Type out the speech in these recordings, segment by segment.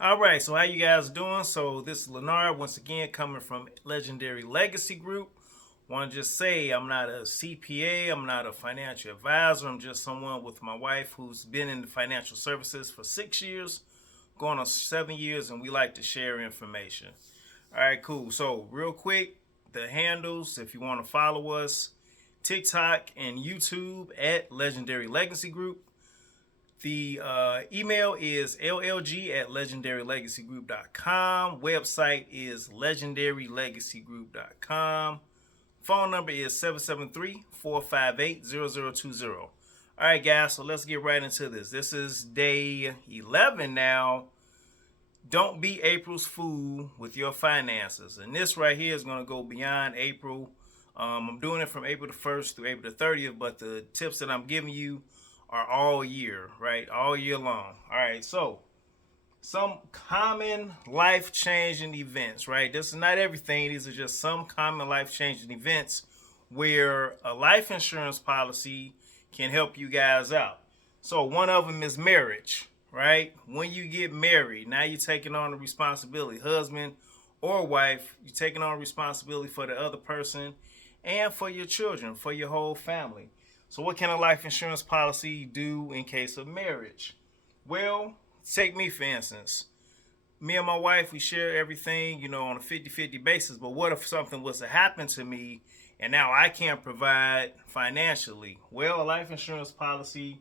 All right, so how you guys doing? So this is Leonard once again coming from Legendary Legacy Group. Want to just say I'm not a CPA, I'm not a financial advisor. I'm just someone with my wife who's been in the financial services for 6 years, going on 7 years, and we like to share information. All right, cool. So real quick, the handles if you want to follow us: TikTok and YouTube at Legendary Legacy Group. The email is llg at legendarylegacygroup.com. Website is legendarylegacygroup.com. Phone number is 773-458-0020. All right, guys, so let's get right into this. This is day 11 now. Don't be April's fool with your finances. And this right here is going to go beyond April. I'm doing it from April the 1st through April the 30th, but the tips that I'm giving you are all year, right? All year long. All right, so some common life-changing events, right? This is not everything. These are just some common life-changing events where a life insurance policy can help you guys out. So one of them is marriage, right? When you get married, now you're taking on the responsibility. Husband or wife, you're taking on responsibility for the other person and for your children, for your whole family. So what can a life insurance policy do in case of marriage? Well, take me for instance. Me and my wife, we share everything, on a 50-50 basis. But what if something was to happen to me and now I can't provide financially? Well, a life insurance policy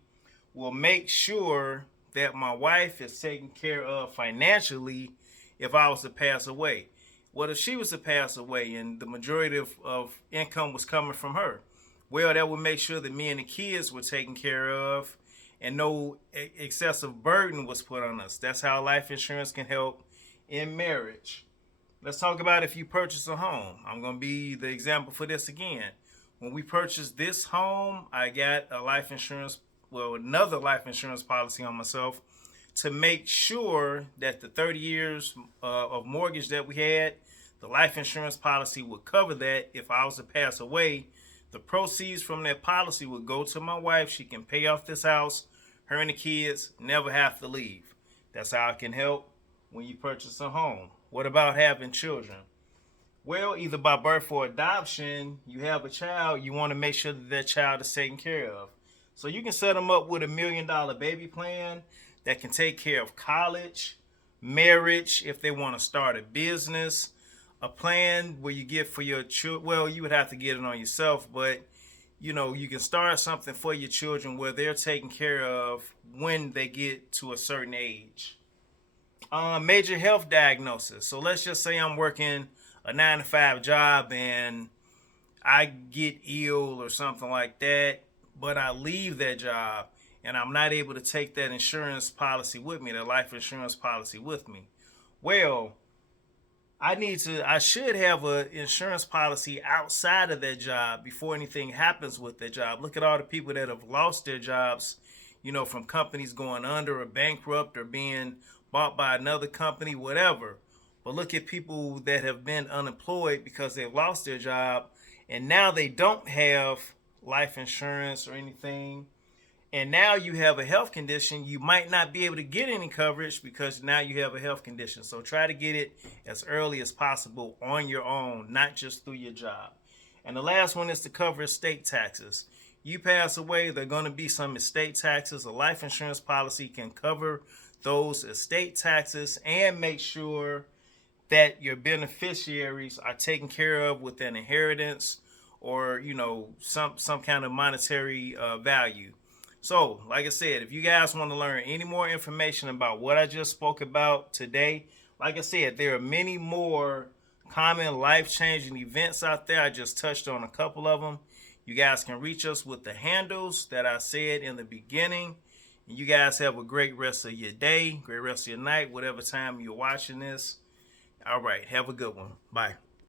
will make sure that my wife is taken care of financially if I was to pass away. What if she was to pass away and the majority of income was coming from her? Well, that would make sure that me and the kids were taken care of and no excessive burden was put on us. That's how life insurance can help in marriage. Let's talk about if you purchase a home. I'm going to be the example for this again. When we purchased this home, I got another life insurance policy on myself to make sure that the 30 years of mortgage that we had, the life insurance policy would cover that if I was to pass away. The proceeds from that policy would go to my wife. She can pay off this house. Her and the kids never have to leave. That's how it can help when you purchase a home. What about having children? Well, either by birth or adoption, you have a child, you want to make sure that that child is taken care of. So you can set them up with $1 million baby plan that can take care of college, marriage, if they want to start a business, a plan where you get for your children. Well, you would have to get it on yourself, but you can start something for your children where they're taken care of when they get to a certain age. Major health diagnosis. So let's just say I'm working a 9-to-5 job and I get ill or something like that, but I leave that job and I'm not able to take that insurance policy with me, the life insurance policy with me. Well, I should have an insurance policy outside of that job before anything happens with that job. Look at all the people that have lost their jobs, from companies going under or bankrupt or being bought by another company, whatever. But look at people that have been unemployed because they've lost their job and now they don't have life insurance or anything. And now you have a health condition, you might not be able to get any coverage because now you have a health condition. So try to get it as early as possible on your own, not just through your job. And the last one is to cover estate taxes. You pass away, there are going to be some estate taxes. A life insurance policy can cover those estate taxes and make sure that your beneficiaries are taken care of with an inheritance or, some kind of monetary value. So, like I said, if you guys want to learn any more information about what I just spoke about today, like I said, there are many more common life-changing events out there. I just touched on a couple of them. You guys can reach us with the handles that I said in the beginning. And you guys have a great rest of your day, great rest of your night, whatever time you're watching this. All right, have a good one. Bye.